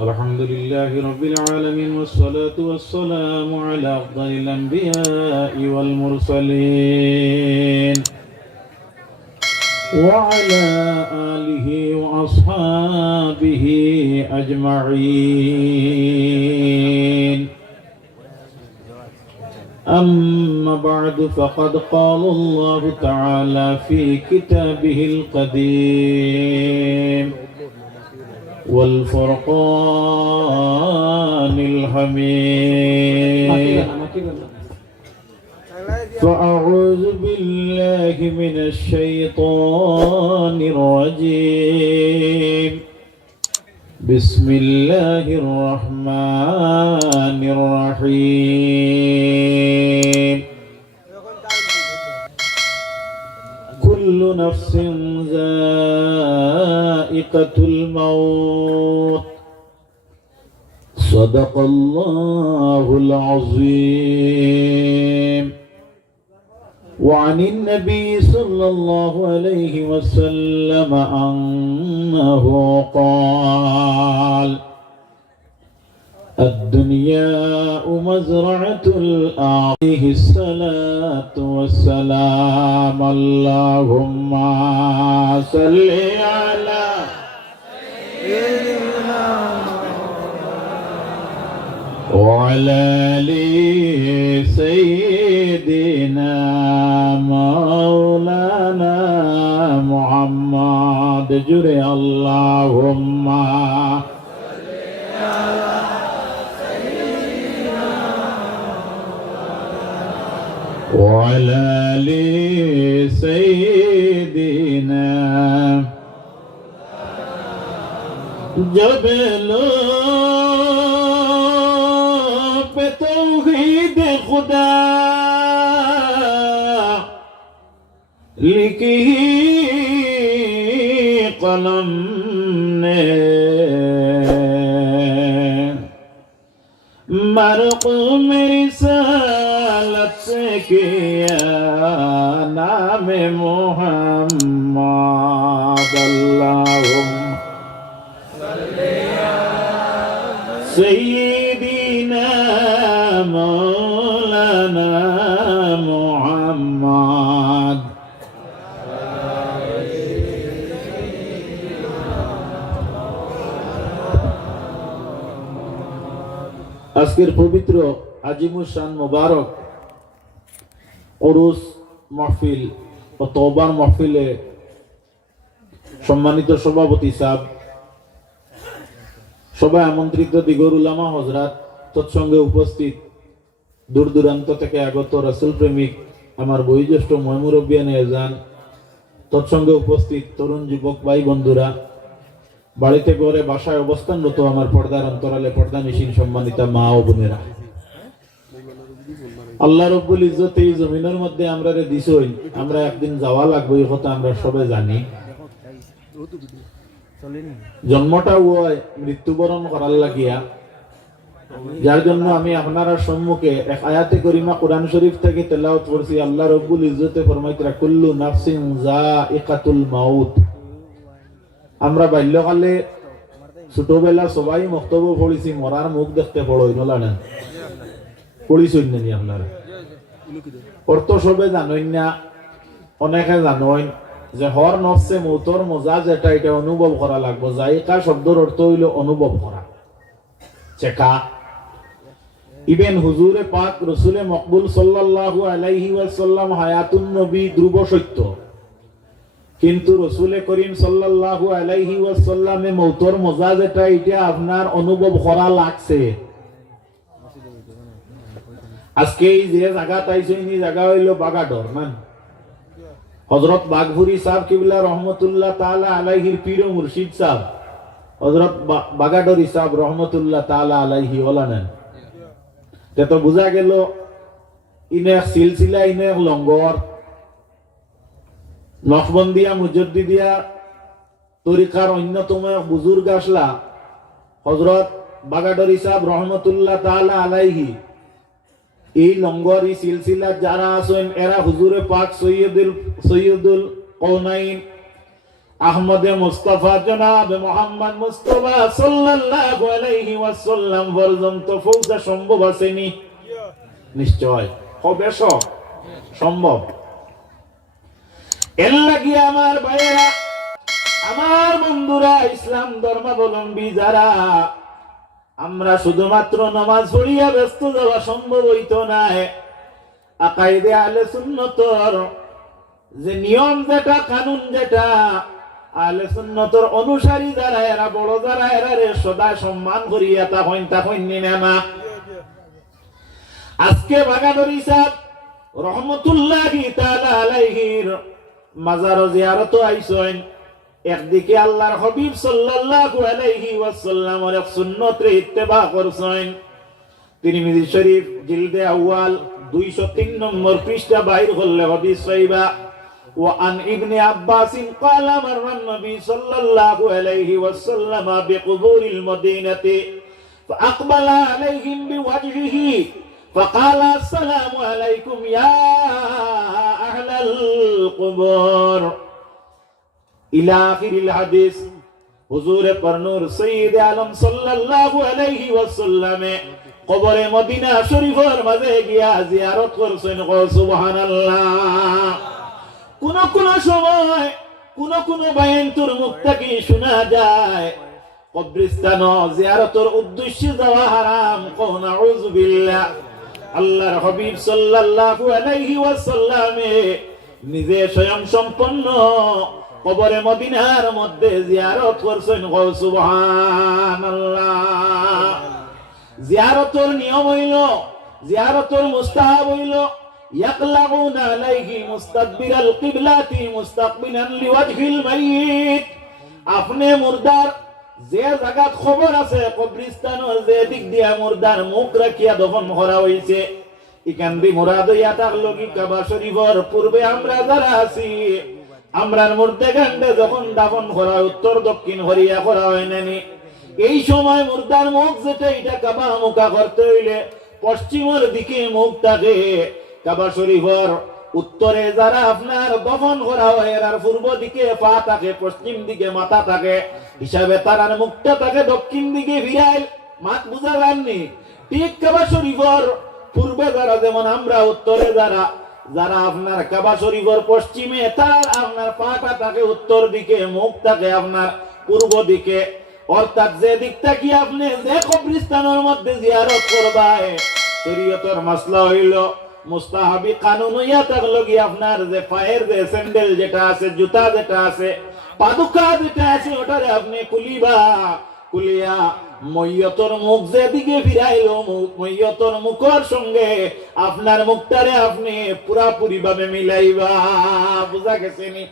الحمد لله رب العالمين والصلاة والسلام على أفضل الأنبياء والمرسلين وعلى آله وأصحابه أجمعين. أما بعد فقد قال الله تعالى في كتابه القديم. والفرقان الحميد. فأعوذ بالله من الشيطان الرجيم. بسم الله الرحمن الرحيم. نفس ذائقة الموت. صدق الله العظيم. وعن النبي صلى الله عليه وسلم أنه قال الدنيا مزرعة الأعيه الصلاة والسلام. اللهم صل على وعلى آل سيدنا مولانا محمد. جري اللهم وعلى آل سيدنا جبل بتوحيد خدا لکھی قلم نے مرق میری سر নামে মোহাম্মদাল্লাহুম সাল্লিয়া মৌলানা মোহাম্মদ আজকের পবিত্র আজিমুশান মুবারক ওরুস মাহফিল ও তওবার মাহফিলে সম্মানিত সভাপতি সাহেব, সবাই আমন্ত্রিত দিগর উলামা হজরাত তৎসঙ্গে উপস্থিত। দূর দূরান্ত থেকে আগত রাসুল প্রেমিক, আমার বয়োজ্যেষ্ঠ ময়মুরব্বিয়ান এজান তৎসঙ্গে উপস্থিত তরুণ যুবক ভাই বন্ধুরা, বাড়িতে ঘরে বাসায় অবস্থানরত আমার পর্দার অন্তরালে পর্দা নিশিন সম্মানিতা মা ও বোনেরা। আল্লাহ রব্বুল ইজ্জত এই জমিনের মধ্যে আমরা দিছই। আমরা একদিন যাওয়া লাগবে, এই কথা আমরা সবাই জানি। জন্মটা ওই মৃত্যুবরণ করার লাগিয়া। যার জন্য আমি আপনারা সম্মুখে এক আয়াতে করিমা কোরআন শরীফ থেকে তেলাওয়াত করছি, আল্লাহ রব্বুল ইজ্জতে ফরমাইতরা কুল্লু নাফসিন যায়িকাতুল মাউত। আমরা বাল্যকালে ছোটবেলা সবাই মক্তব্য পড়েছি, মরার মুখ দেখতে পড়ই নলানেন পড়িছই নানি আপনারা। অর্থ সবে জানই না, অনেকে জানই যে হর নফসে মৌতর মজা যেটা, এটা অনুভব করা লাগবে। জায়কা শব্দর অর্থ হইল অনুভব করা। চেকা ইবেন হুজুরে পাক রসুলে মকবুল সাল্লাল্লাহু আলাইহি ওয়াসাল্লাম হায়াতুন নবী ধ্রুব সত্য। কিন্তু রসুলে করিম সাল্লাল্লাহু আলাইহি ওয়াসাল্লামে মৌতর মজা যেটা, এটা আপনার অনুভব করা লাগছে। আজকে এই যে জায়গা পাইছো এই জায়গা হইল বাগাডর, মান। হজরত বাগভুরি সাহ কিবলা রহমতুল্লাহ তাআলা আলাইহির পীর মুর্শিদ সাহ হজরত বাগাডরি সাহ রহমতুল্লাহ তাআলা আলাইহি ওলানেন তে তো বুঝা গেল, ইনে এক সিলসিলা, ইনে এক লঙ্গর। নকবন্দিয়া মুজদ্দিদিয়া তরিকার অন্যতম এক বুজুর্গ আসলা। হজরত বাগাডরি সাহ রহমতুল্লাহ তাআলা আলাইহি। এই লঙ্গর এই সিলসিলা যারা আছেন, এরা হুজুরে পাক সৈয়দুল সৈয়দুল কৌনাইন আহমদে মুস্তফা, জনাব মোহাম্মদ মুস্তফা সাল্লাল্লাহু আলাইহি ওয়াসাল্লাম পর্যন্ত পৌঁছা সম্ভব আসেনি নিশ্চয়। হবে সম্ভব। এর লাগি আমার ভাইয়েরা, আমার বন্ধুরা, ইসলাম ধর্মাবলম্বী যারা আমরা শুধুমাত্র নমাজ পড়িয়া ব্যস্ত যাওয়া সম্ভব হইতো না। আকাইদে আলে সুন্নতর যে নিয়ম যেটা, কানুন যেটা আলে সুন্নতর অনুসারী যারা, এরা বড় যারা, এরা রে সদা সম্মান করিয়া তা হইন তা হইন না। আজকে বাগানরি সাহেব রহমতুল্লাহি তাআলা আলাইহির মাজার জিয়ারত আইছেন একদিকে আল্লাহর হাবিব সাল্লাল্লাহু আলাইহি ওয়াসাল্লামের এক সুন্নত রে ইত্তেবা করছেন তিরমিজি শরীফ জিলদে আউয়াল 203 নম্বর পৃষ্ঠা বাইর করলে হাদিস সাইবা وعن ابن عباس قال مر النبي صلى الله عليه وسلم بقبور المدينة فأقبل عليهم بوجهه فقال السلام عليكم يا أهل القبور ইলা আখিরিল হাদিস। হুজুরে করনুর সৈয়দ আলম সাল্লাল্লাহু আলাইহি ওয়াসাল্লামে কবরে মদিনা শরীফের মাঝে গিয়া জিয়ারত করছেন। গো সুবহানাল্লাহ। কোন কোন সময় কোন কোন বায়ান্তুর মুখ থেকে শোনা যায়, কবরস্থান জিয়ারতের উদ্দেশ্যে যাওয়া হারাম। কো নাউযু বিল্লাহ আল্লাহর হাবিব সাল্লাল্লাহু আলাইহি ওয়াসাল্লামে নিজে স্বয়ং সম্পন্ন। কবরে মদিনার মধ্যে জিয়ারত করছেন জিয়ারতের নিয়ম হইল, জিয়ারতের মুস্তাহাব হইল মুর্দার যে আছে যে দিক দিয়া মুর্দার মুখ রাখিয়া দফন করা হইছে। শরীফের পূর্বে আমরা যারা আছি, আমরার মুর্দে গান্ডে যখন দাফন করা, উত্তর দক্ষিণ হরিয়া করা হয় নানি এই সময় মুখ যেটা, এটা কাবা মুখা করতে হইলে পশ্চিমের দিকে মুখ থাকে। কাবা শরীফর উত্তরে যারা আপনার দফন করা হয় আর পূর্ব দিকে পা থাকে, পশ্চিম দিকে মাথা থাকে। হিসাবে তারার মুখটা থাকে দক্ষিণ দিকে ফিরাইল মাত বুঝা যাননি? ঠিক কাবা শরীফর পূর্বে যারা যেমন আমরা, উত্তরে যারা যারা আপনার কাবা শরীফের পশ্চিমে, তার আপনার পাটা থাকে উত্তর দিকে, মুখ থাকে আপনার পূর্ব দিকে। অর্থাৎ যে দিকটা কি আপনি যে কবরিস্তানের মধ্যে জিয়ারত করবায়, শরীয়তর মাসলা হইল মুস্তাহাবি কানুন হইয়া থাকল কি আপনার যে পায়ের যে স্যান্ডেল যেটা আছে, জুতা যেটা আছে, পাদুকা যেটা আছে, ওটারে আপনি কুলিবা, কুলিয়া মৈয়তর মুখ যেদিকে ফিরাইল মুখ মৈয়তর মুখর সঙ্গে আপনার মুখটারে আপনি পুরাপুরি ভাবে মিলাইবা। বুঝা গেছে নি?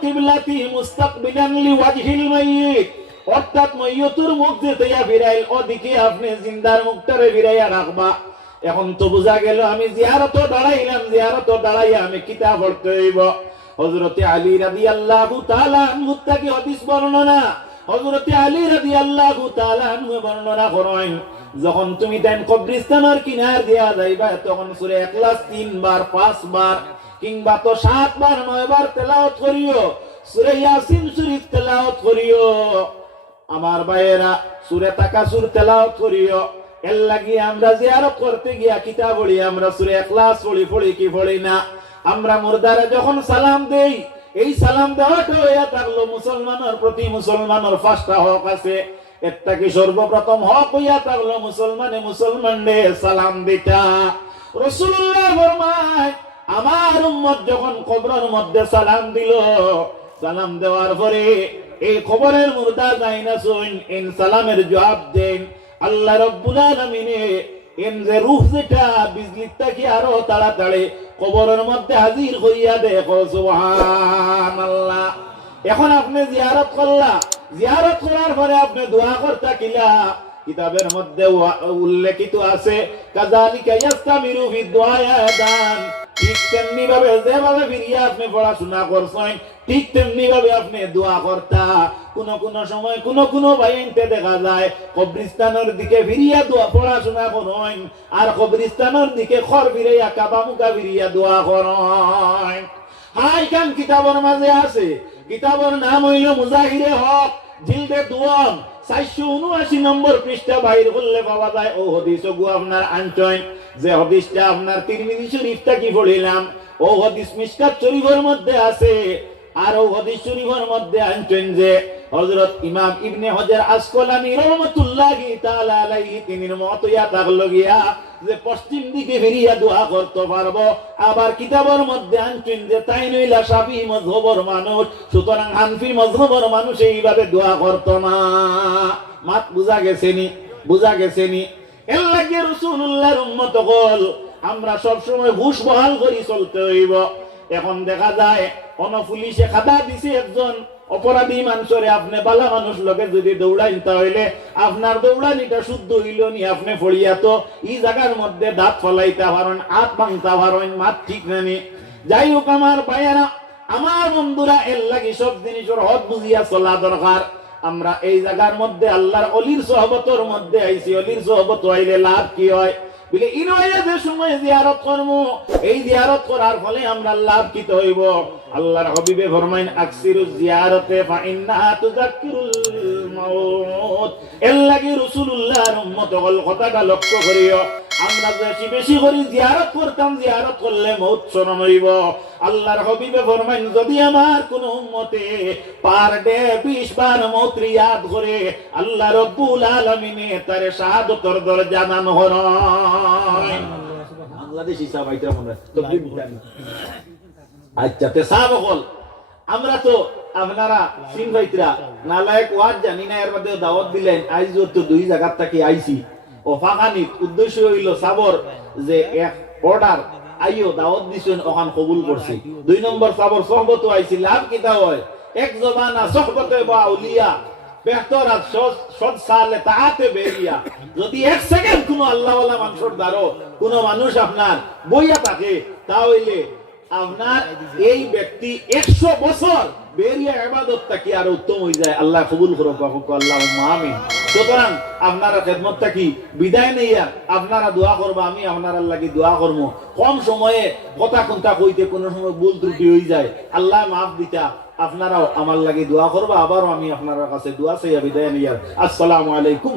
কিবলাতি মুস্তাকবিলান লিওয়াজহিল মাইয়িত। অর্থাৎ মুখ ফিরাইল, ওদিকে আপনি জিন্দার মুখটারে ফিরাইয়া রাখবা। এখন তো বোঝা গেল, আমি জিয়ারত দাঁড়াইলাম জিয়ারত দাঁড়াইয়া আমি কিতাব পড়তে হইব। হযরতে আলী তাআলা আনহু থেকে হাদিস বর্ণনা। হযরতে আলী তাআলা আনহু বর্ণনা করেন যখন তুমি দেন কবরিস্তানের কিনার দিয়া যাইবা, তখন সূরা ইখলাস তিনবার, পাঁচবার কিংবা তো সাতবার, নয়বার তেলাওয়াত করিও। সূরা ইয়াসিন শরীফ তেলাওয়াত করিও। আমার ভাইয়েরা, সুরে তাকাসুর তেলাওয়াত করিও। এর লাগি আমরা জিয়ারত করতে গিয়া কিতাব পড়ি আমরা সুরে ইখলাস পড়ি পড়ি কি পড়ি না? আমরা মুর্দারে যখন সালাম দেই, এই সালাম দেওয়াটা থাকল মুসলমানের প্রতি মুসলমানের পাঁচটা হক আছে। একটা কি সর্বপ্রথম হক হইয়া থাকল মুসলমানে মুসলমানরে সালাম দিতা। রসুল্লাহ আমার উম্মত যখন কবরের মধ্যে সালাম দিল, সালাম দেওয়ার পরে এই খবরের মুর্দা যাই না শুন ইন সালামের জবাব দেন, আল্লাহ রব্বুল আলামিনে, এন যে রূহ যেটা বিজলিটা কি আরও তাড়াতাড়ি কবরের মধ্যে হাজির হইয়া দেখো, সুবহানাল্লাহ। এখন আপনি জিয়ারত করলা। জিয়ারত করার পরে আপনি দোয়া করতে কিলা। কিতাবের মধ্যে উল্লেখিত আছে কাজালিকা ইয়াস্তামিরু ফি দুআয়াদান ঠিক তেমনি ভাবে যেভাবে ফিরিয়ে আপনি পড়াশোনা করছেন, ঠিক তেমনি ভাবে আপনি দোয়া করতা। কোন কোন সময় কোন কোন বাইনতে দেখা যায় কবরিস্তানের দিকে ফিরিয়া দোয়া পড়াশোনা করেন, আর কবরিস্তানের দিকে খর ফিরাইয়া কাবা মুখা ফিরিয়া দোয়া করেন। হাই খান কিতাবর মাঝে আছে। কিতাবর নাম হইল মুজাহিরে হক, জিলদে দুয়ম চারশো উনআশি নম্বর পৃষ্ঠা বাইর করলে পাওয়া যায়। ও হদিস গু আপনার আনচয়। যে হদিসটা আপনার তিরমিজি শরীফটা কি পড়িলাম? ও হদিস মিসকাত শরীফের মধ্যে আছে। আর ও হদিস শরীফের মধ্যে আনছেন যে হযরত ইমাম ইবনে হজার আসকলানি রহমাতুল্লাহি তাআলা আলাইহি তিনি মত ইয়া থাকল গিয়া যে পশ্চিম দিকে ফিরিয়া দোয়া করতে পারব, আবার কিতাবের মধ্যে আনছেন যে, তাই নইলা শাফি মযহবর মানুষ, সুতরাং হানফি মযহবর মানুষ এইভাবে দোয়া করতো না। মাত বুঝা গেছে নি? বুঝা গেছে নি? লাগে রাসূলুল্লাহর উম্মত হল আমরা সব সময় হুশ বহাল করি চলতে হইব। এখন দেখা যায়, কোন পুলিশে খাদা দিছে একজন অপরাধী মানুষরে আপনি বালা মানুষ লোকে যদি দৌড়াইন তাহলে আপনার দৌড়ানিটা শুদ্ধ হইল নি, আপনি ফড়িয়া তো এই জায়গার মধ্যে দাঁত ফলাইতে পারেন, হাত ভাঙতে পারেন, মাত ঠিক নানি যাই হোক আমার ভাইয়েরা, আমার বন্ধুরা, এর লাগি সব জিনিসের হদ বুঝিয়া চলা দরকার। আমরা এই জায়গার মধ্যে আল্লাহর অলির সহবতর মধ্যে আইছি, অলির সহবত হইলে লাভ কি হয়? বলে ইনওয়াইয়া যে সময় জিয়ারত করব এই জিয়ারত করার ফলে আমরা লাভ কি হইব। আল্লাহর হাবিবে ফরমাইন, আকসিরু জিয়ারতে ফা ইন্নাহা তুযাক্কিরুল মাউত। এর লাগি রাসূলুল্লাহর উম্মত হল কথাটা লক্ষ্য করিও, আমরা বেশি বেশি করে জিয়ারত করতাম, জিয়ারত করলে মৌত শরণ হইব। আল্লাহর হবিবে ফরমাইন, যদি আমার কোন উম্মতে পার ডে 20 বার মৌত রিয়াদ করে, আল্লাহ রব্বুল আলামিনে তারে শাহাদতর দরজা দান হরয় বাংলাদেশ হিসাব আইতা মনে তকলিফ উঠানি আচ্ছা আমরা তো আপনারা সিং ভাইতরা নালায়ক ওয়াজ জানি না, এর মধ্যে দাওয়াত দিলেন, আইজ তো দুই জায়গার ও উদ্দেশ্য হইল সাবর যে এক অর্ডার আইও দাওয়াত দিছেন, ওখান কবুল দুই নম্বর সাবর সহবত লাভ কিতা হয়? এক জবানা সহবতে বা আউলিয়া, বেহতর সদ সালে তাহাতে বেরিয়া। যদি এক সেকেন্ড কোনো আল্লাহওয়ালা মানুষের দ্বারো কোনো মানুষ আপনার বইয়া থাকে, তাহলে আপনার এই ব্যক্তি একশো বছর বেরিয়া আর উত্তম হয়ে যায়? আল্লাহ কবুল আল্লাহ আমিন। সুতরাং আপনারা খেদমত থাকি বিদায় নেইয়া আপনারা দোয়া করবা, আমি দোয়া করব কম সময়ে কথা কোনটা কইতে কোনো সময় ভুল ত্রুটি হয়ে যায়। আল্লাহ মাফ দিতা, আপনারাও আমার লাগি দোয়া করবা, আবারও আমি আপনার কাছে দোয়া চাইয়া বিদায় নিয়ার আসসালামু আলাইকুম